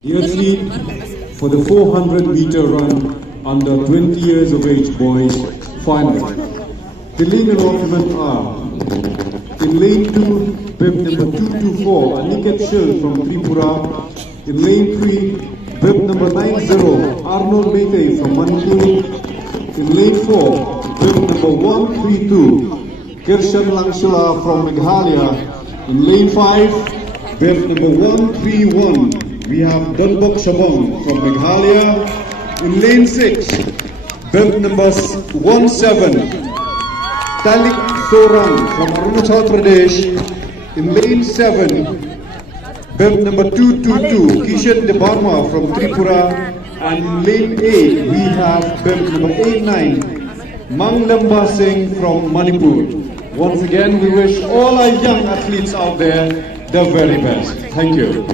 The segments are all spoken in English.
The athlete for the 400-metre run under 20 years of age boys final. The legal documents are: in lane 2, bib number 224, Aniket Shill from Tripura. In lane 3, bib number 90, Arnold Mete from Manipur. In lane 4, bib number 132, Kyrmenlang Shylla from Meghalaya. In lane 5, bib number 131, we have Donbok Shabong from Meghalaya. In lane 6, bib number 17, Talik Sorang from Arunachal Pradesh. In lane 7, bib number 222, Kishan De Barma from Tripura. And in lane 8, we have bib number 89, Manglamba Singh from Manipur. Once again, we wish all our young athletes out there the very best. Thank you.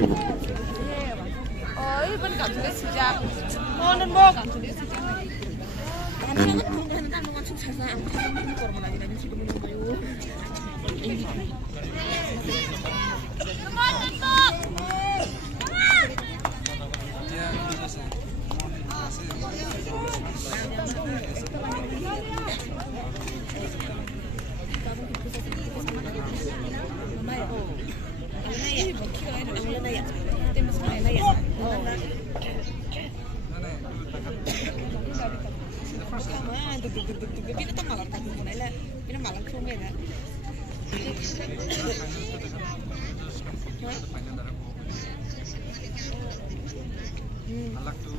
I like to